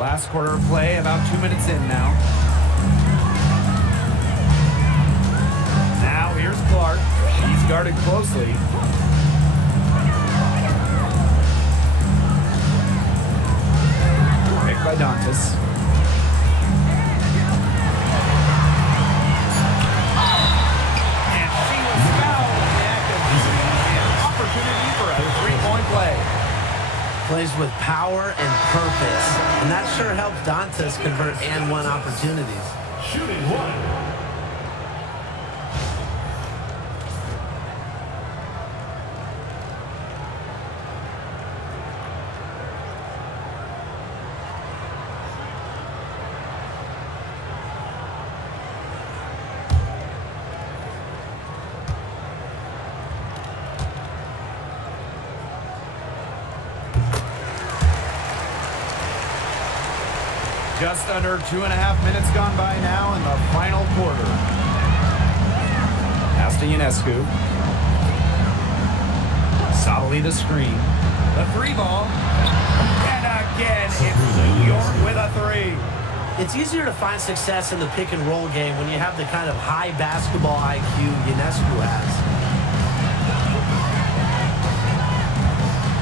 Last quarter of play, about 2 minutes in now. Now here's Clark. She's guarded closely. Picked by Dantas. And she was fouled in the act of an opportunity for a three-point play. Plays with power and purpose, and that sure helps Dantas convert and one opportunities. Shooting one. Just under 2.5 minutes gone by now in the final quarter. Pass to Ionescu. Solidly the screen. The three ball. And again, it's New York with a three. It's easier to find success in the pick and roll game when you have the kind of high basketball IQ Ionescu has.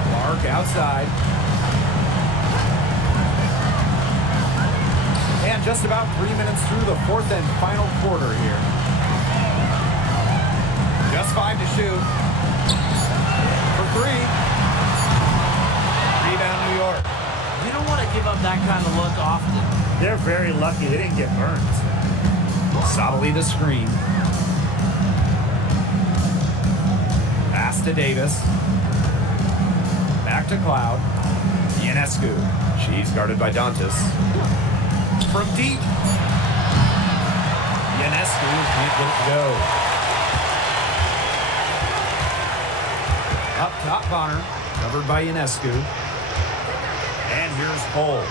Clark outside. And just about 3 minutes through the fourth and final quarter here. Just 5 to shoot. For three. Rebound New York. You don't want to give up that kind of look often. They're very lucky they didn't get burned. Solidly the screen. Pass to Davis. Back to Cloud. Ionescu. She's guarded by Dantas. From deep. Ionescu can't get it to go. Up top, Bonner. Covered by Ionescu. And here's Cole.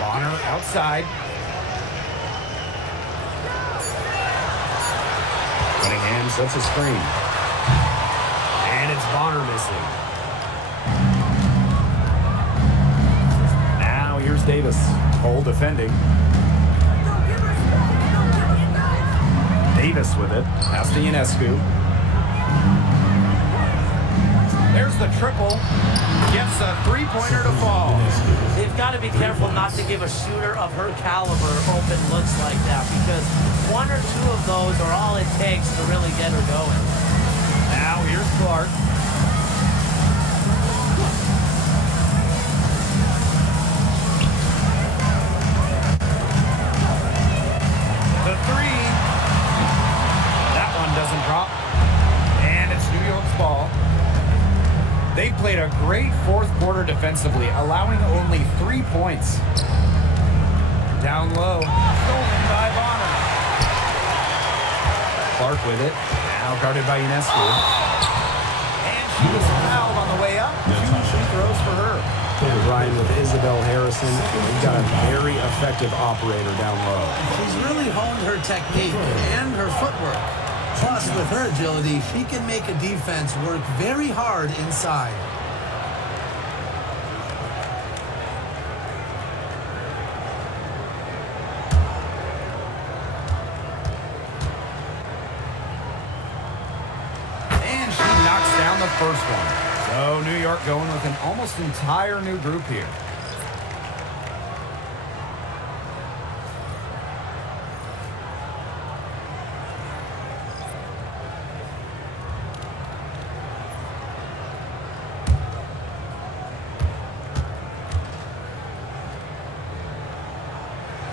Bonner outside. Cunningham sets a screen. And it's Bonner missing. Now here's Davis. Cole defending. Davis with it. Pass to Ionescu. There's the triple. Gets a three-pointer to fall. They've got to be careful not to give a shooter of her caliber open looks like that, because one or two of those are all it takes to really get her going. Now here's Clark. The three. That one doesn't drop. And it's New York's ball. They played a great fourth quarter defensively, allowing only 3 points. Down low. Stolen by Bonner. Clark with it. Now guarded by Ionescu. And she was fouled on the way up. 2 free throws for her. And Brian with Isabel Harrison. We've got a very effective operator down low. She's really honed her technique and her footwork. Plus, with her agility, she can make a defense work very hard inside. And she knocks down the first one. So New York going with an almost entire new group here.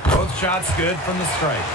Both shots good from the stripe.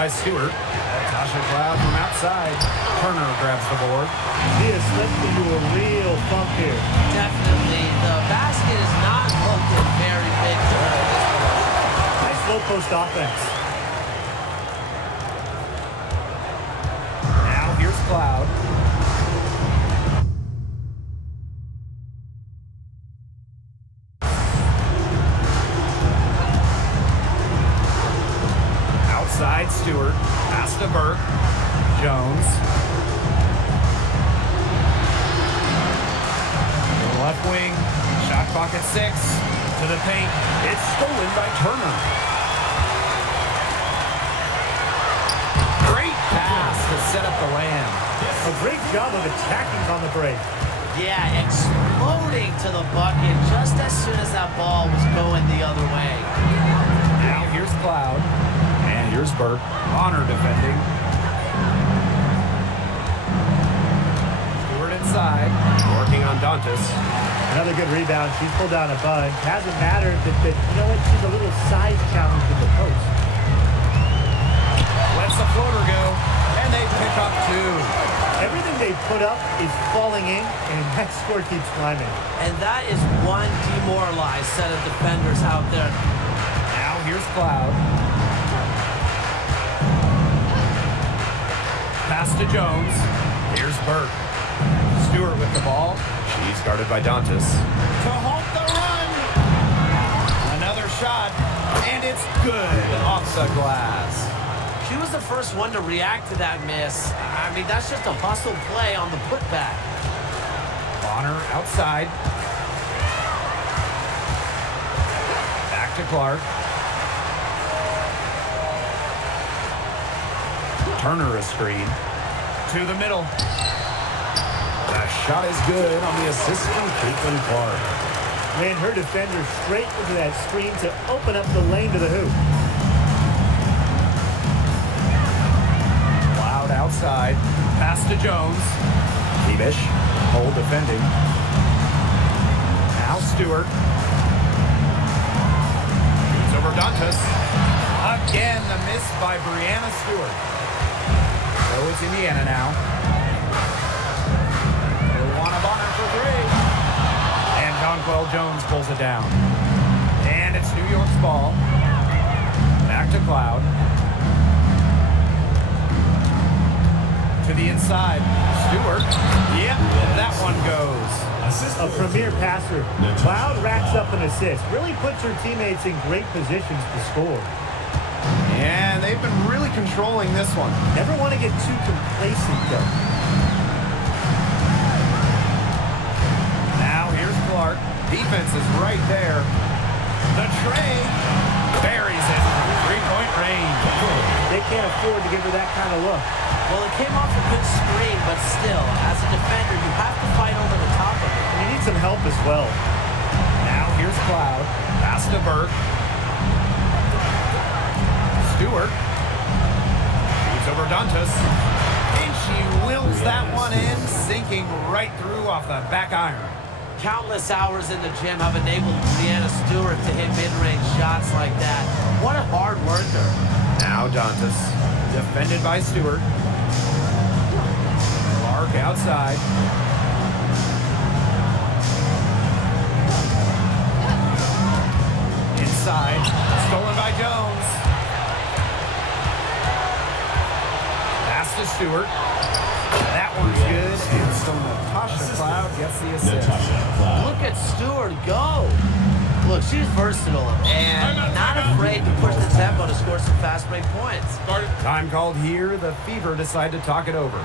by Stewart. Tasha Cloud from outside. Turner grabs the board. He has slipped into a real funk here. Definitely. The basket is not looking very big to her at this point. Nice low post offense. Now here's Cloud. Outside Stewart. Pass to Burke. Jones. Left wing, shot clock at 6, to the paint. It's stolen by Turner. Great pass to set up the layup. A great job of attacking on the break. Yeah, exploding to the bucket just as soon as that ball was going the other way. Now here's Cloud, and here's Burke. Honor defending. Stewart inside, working on Dantas. Another good rebound. She's pulled down a bunch. Hasn't mattered that you know what? She's a little size challenge with the post. Lets the floater go, and they pick up 2. Everything they put up is falling in, and that score keeps climbing. And that is one demoralized set of defenders out there. Now here's Cloud. Pass to Jones. Here's Burke. Stewart with the ball. She's guarded by Dantas. To halt the run. Another shot, and it's good off the glass. She was the first one to react to that miss. I mean, that's just a hustle play on the putback. Bonner outside. Back to Clark. Turner a screen. To the middle. The shot is good on the assist from Caitlin Clark. Ran her defender straight into that screen to open up the lane to the hoop. Cloud outside. Pass to Jones. Thiebish. Hold defending. Now Stewart. It's over Dantas. Again, the miss by Brianna Stewart. So it's Indiana now. Luana Bonner for 3. And Donquel Jones pulls it down. And it's New York's ball. Back to Cloud. To the inside. Stewart. Yep, that one goes. A premier passer. Cloud racks up an assist. Really puts her teammates in great positions to score. And they've been really controlling this one. Never want to get too complacent, though. Now here's Clark. Defense is right there. The tray buries it. 3-point range. They can't afford to give her that kind of look. Well, it came off a good screen, but still, as a defender, you have to fight over the top of it. You need some help as well. Now here's Cloud. Pass to Burke. Stewart. Shoots over Dantas. And she wills that one in, sinking right through off the back iron. Countless hours in the gym have enabled Brianna Stewart to hit mid-range shots like that. What a hard worker. Now Dantas. Defended by Stewart. Clark outside. Inside. Stolen by Jones. Pass to Stewart. That one's good. And so Natasha Cloud gets the assist. Look at Stewart go. Look, she's versatile and not afraid to push the tempo to score some fast break points. Time called here. The Fever decide to talk it over.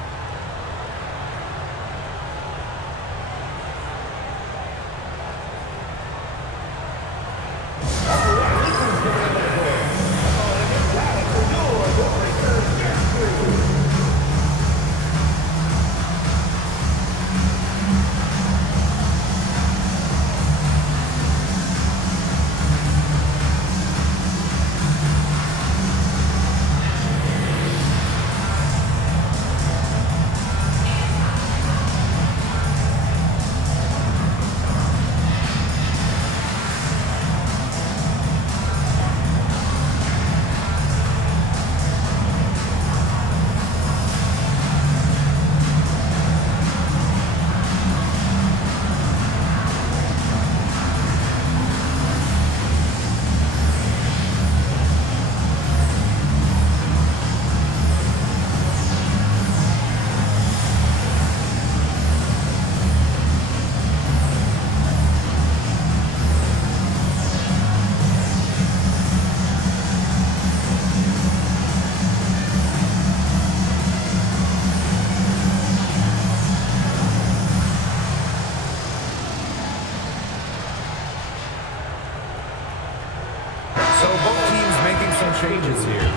chances here.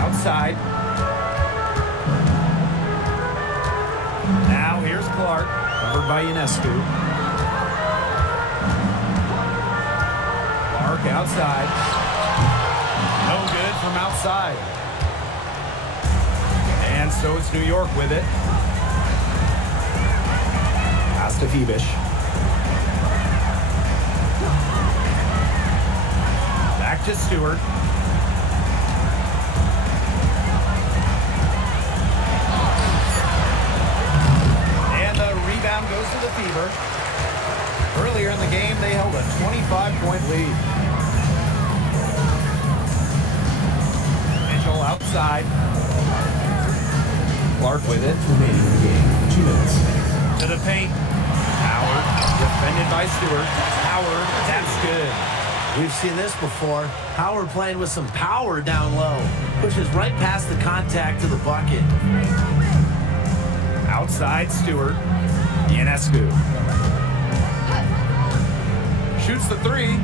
Outside. Now here's Clark, covered by Ionescu. Clark outside. No good from outside. And so it's New York with it. Pass to Phoebish. Back to Stewart. Rebound goes to the Fever. Earlier in the game, they held a 25-point lead. Mitchell outside. Clark with it. Remaining in the game, 2 minutes. To the paint. Howard, defended by Stewart. Howard, that's good. We've seen this before. Howard playing with some power down low. Pushes right past the contact to the bucket. Outside Stewart. Ionescu. Shoots the three.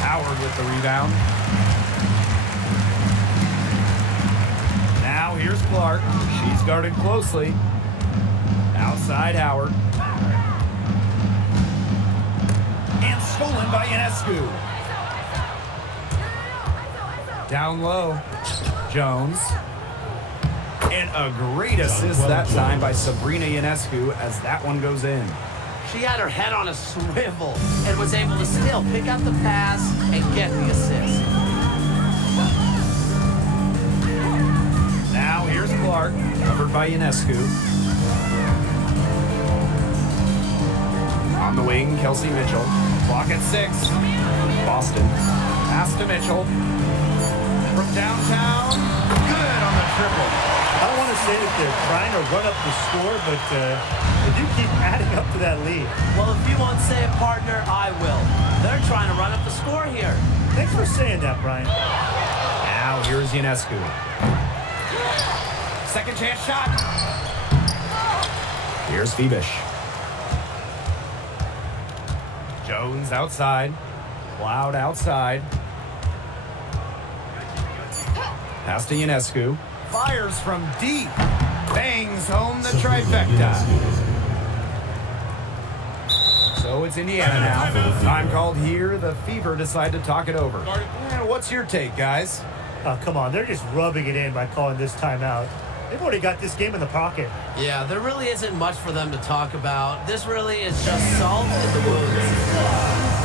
Howard with the rebound. Now here's Clark. She's guarded closely. Outside Howard. And stolen by Ionescu. Down low. Jones. And a great assist that time by Sabrina Ionescu as that one goes in. She had her head on a swivel and was able to still pick up the pass and get the assist. Now here's Clark, covered by Ionescu. On the wing, Kelsey Mitchell. Clock at 6. Boston. Pass to Mitchell. From downtown. Good on the triple. I don't want to say that they're trying to run up the score, but they do keep adding up to that lead. Well, if you won't say it, partner, I will. They're trying to run up the score here. Thanks for saying that, Brian. Now here's Ionescu. Second chance shot. Here's Phoebish. Jones outside. Cloud outside. Pass to Ionescu. Fires from deep. Bangs home the trifecta. So it's Indiana now. Time called here. The Fever decide to talk it over. What's your take, guys? Oh, come on. They're just rubbing it in by calling this timeout. They've already got this game in the pocket. Yeah, there really isn't much for them to talk about. This really is just salt in the wounds.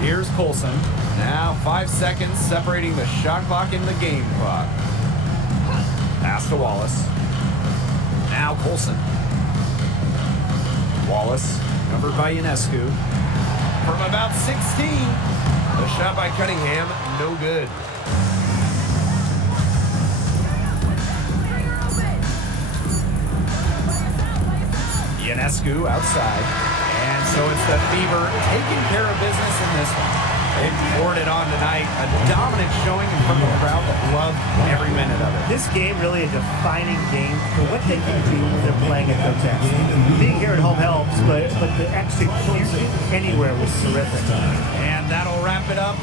Here's Colson. Now 5 seconds separating the shot clock and the game clock. Pass to Wallace. Now Colson. Wallace Covered by Ionescu. From about 16. The shot by Cunningham, no good. Ionescu outside. And so it's the Fever taking care of business in this one. They poured it on tonight. A dominant showing in front of a crowd that loved every minute of it. This game really a defining game for what they can do when they're playing at their best. Being here at home helps, but the execution anywhere was terrific. And that'll wrap it up.